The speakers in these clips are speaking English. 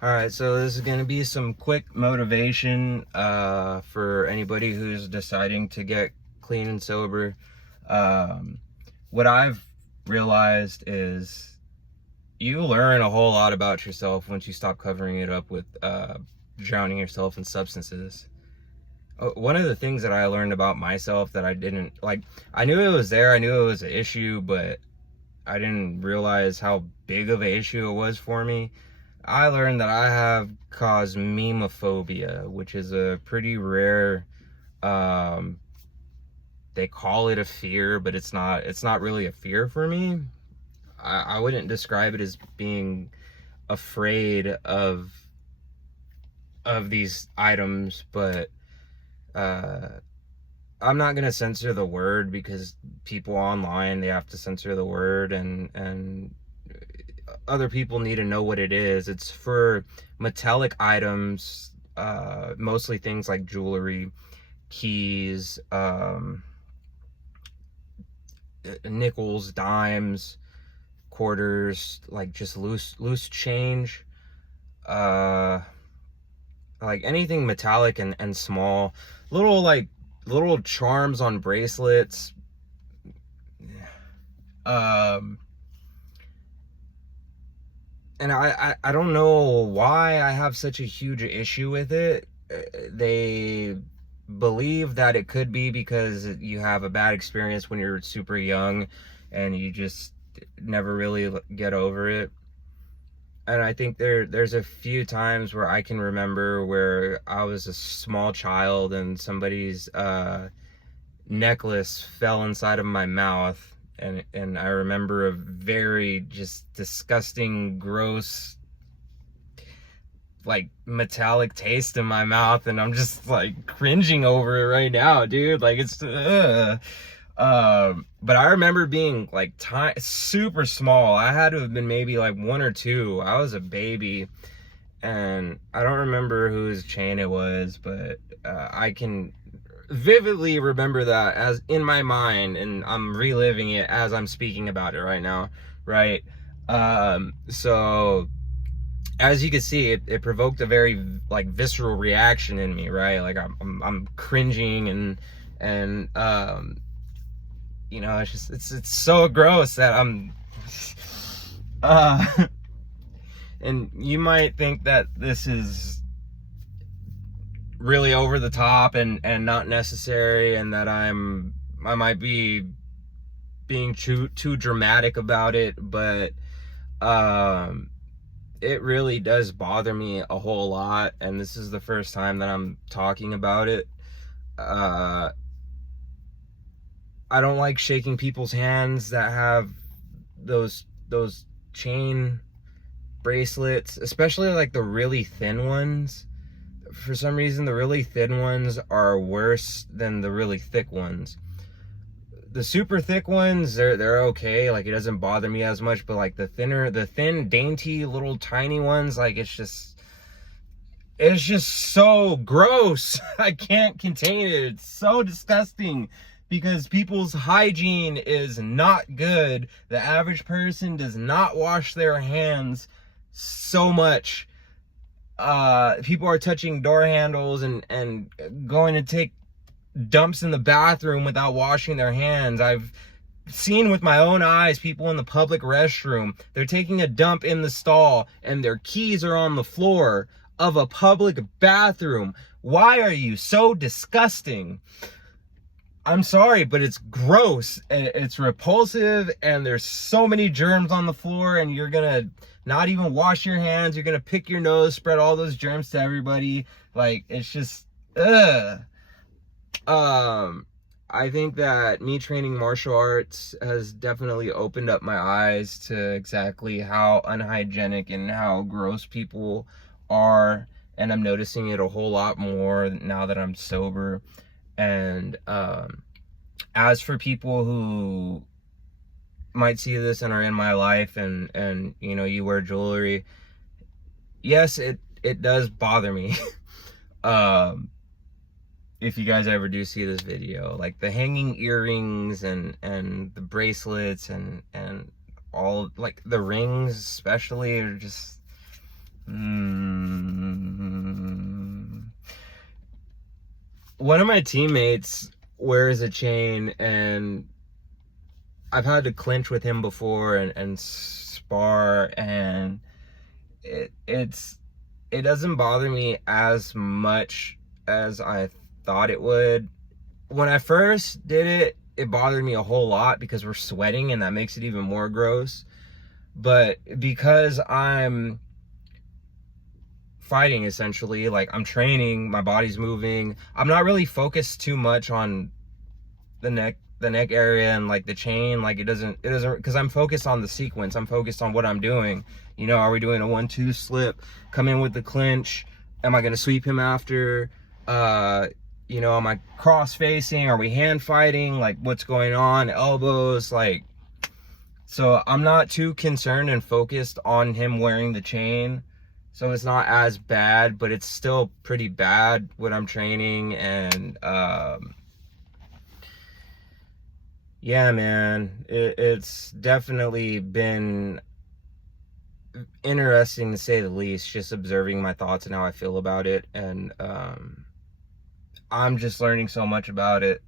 All right, so this is going to be some quick motivation for anybody who's deciding to get clean and sober. What I've realized is you learn a whole lot about yourself once you stop covering it up with drowning yourself in substances. One of the things that I learned about myself that I didn't like, I knew it was there, I knew it was an issue, but I didn't realize how big of an issue it was for me. I learned that I have Kosmemophobia, which is a pretty rare, they call it a fear, but it's not really a fear for me. I wouldn't describe it as being afraid of these items, but I'm not gonna censor the word because people online, they have to censor the word, and other people need to know what it is. It's for metallic items, mostly things like jewelry, keys, nickels, dimes, quarters, like just loose change, like anything metallic and small, little charms on bracelets. And I don't know why I have such a huge issue with it. They believe that it could be because you have a bad experience when you're super young and you just never really get over it. And I think there's a few times where I can remember where I was a small child and somebody's necklace fell inside of my mouth, and I remember a very just disgusting, gross, like metallic taste in my mouth, and I'm just like cringing over it right now, dude. Like it's but I remember being like super small. I had to have been maybe like 1 or 2. I was a baby, and I don't remember whose chain it was, but I can vividly remember that as in my mind, and I'm reliving it as I'm speaking about it right now, right? So as you can see, it provoked a very like visceral reaction in me, right? Like I'm cringing, and you know, it's just it's so gross that I'm and you might think that this is really over the top and not necessary, and that I might be being too dramatic about it, but it really does bother me a whole lot, and this is the first time that I'm talking about it. I don't like shaking people's hands that have those chain bracelets, especially like the really thin ones. For some reason, the really thin ones are worse than the really thick ones. The super thick ones, they're okay, like it doesn't bother me as much, but like the thin, dainty, little tiny ones, like it's just so gross. I can't contain it. It's so disgusting because people's hygiene is not good. The average person does not wash their hands so much. People are touching door handles and going to take dumps in the bathroom without washing their hands. I've seen with my own eyes people in the public restroom, they're taking a dump in the stall and their keys are on the floor of a public bathroom. Why are you so disgusting? I'm sorry, but it's gross and it's repulsive, and there's so many germs on the floor, and you're gonna not even wash your hands. You're gonna pick your nose, spread all those germs to everybody. Like, it's just ugh. I think that me training martial arts has definitely opened up my eyes to exactly how unhygienic and how gross people are, and I'm noticing it a whole lot more now that I'm sober. And as for people who might see this and are in my life, and you know, you wear jewelry, yes, it does bother me. If you guys ever do see this video, like the hanging earrings and the bracelets and all, like the rings especially, are just one of my teammates wears a chain, and I've had to clinch with him before and spar, and it doesn't bother me as much as I thought it would. When I first did it, it bothered me a whole lot because we're sweating, and that makes it even more gross. But because I'm fighting, essentially, like I'm training, my body's moving, I'm not really focused too much on the neck area and like the chain. Like it doesn't, because I'm focused on the sequence, I'm focused on what I'm doing. You know, are we doing a 1-2 slip, come in with the clinch, am I gonna sweep him after, you know, am I cross facing, are we hand fighting, like what's going on, elbows, like. So I'm not too concerned and focused on him wearing the chain, so it's not as bad, but it's still pretty bad when I'm training. And yeah, man, it's definitely been interesting to say the least, just observing my thoughts and how I feel about it. And I'm just learning so much about it.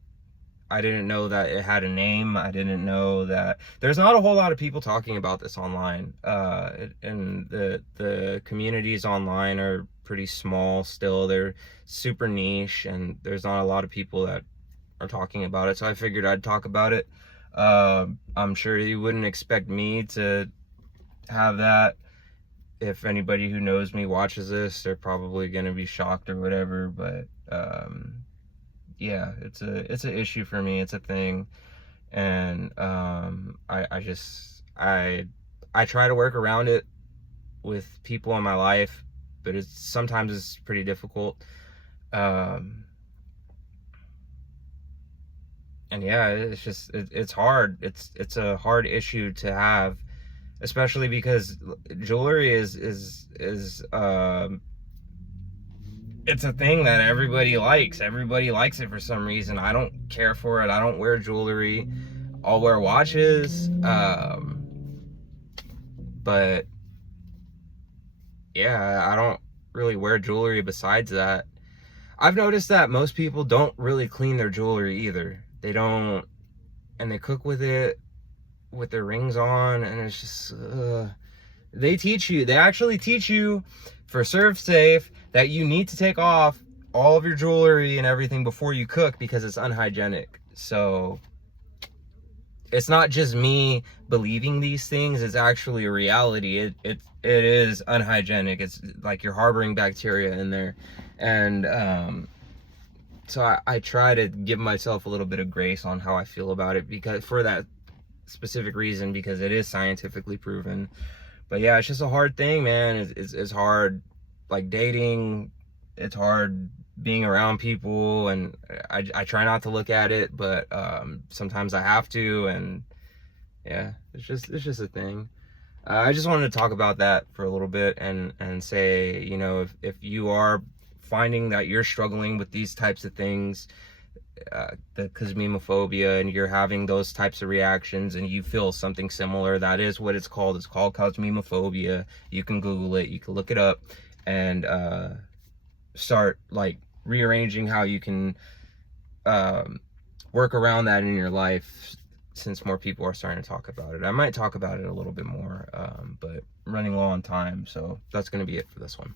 I didn't know that it had a name. I didn't know that there's not a whole lot of people talking about this online. And the communities online are pretty small still. They're super niche, and there's not a lot of people that are talking about it. So I figured I'd talk about it. I'm sure you wouldn't expect me to have that. If anybody who knows me watches this, they're probably going to be shocked or whatever. But yeah, it's an issue for me. It's a thing. And I try to work around it with people in my life, but sometimes it's pretty difficult. And yeah, it's hard. It's a hard issue to have, especially because jewelry is it's a thing that everybody likes. Everybody likes it for some reason. I don't care for it. I don't wear jewelry. I'll wear watches. But yeah, I don't really wear jewelry besides that. I've noticed that most people don't really clean their jewelry either. They don't, and they cook with it with their rings on, and it's just they actually teach you for Serve Safe that you need to take off all of your jewelry and everything before you cook because it's unhygienic. So it's not just me believing these things, it's actually a reality. It is unhygienic. It's like you're harboring bacteria in there. And so I try to give myself a little bit of grace on how I feel about it, because for that specific reason, because it is scientifically proven. But yeah, it's just a hard thing, man. It's hard, like dating. It's hard being around people, and I try not to look at it, but sometimes I have to. And yeah, it's just a thing. I just wanted to talk about that for a little bit and say, you know, if you are finding that you're struggling with these types of things, the Kosmemophobia, and you're having those types of reactions, and you feel something similar, that is what it's called. It's called Kosmemophobia. You can Google it, you can look it up, and start like rearranging how you can work around that in your life, since more people are starting to talk about it. I might talk about it a little bit more, but I'm running low on time, so that's going to be it for this one.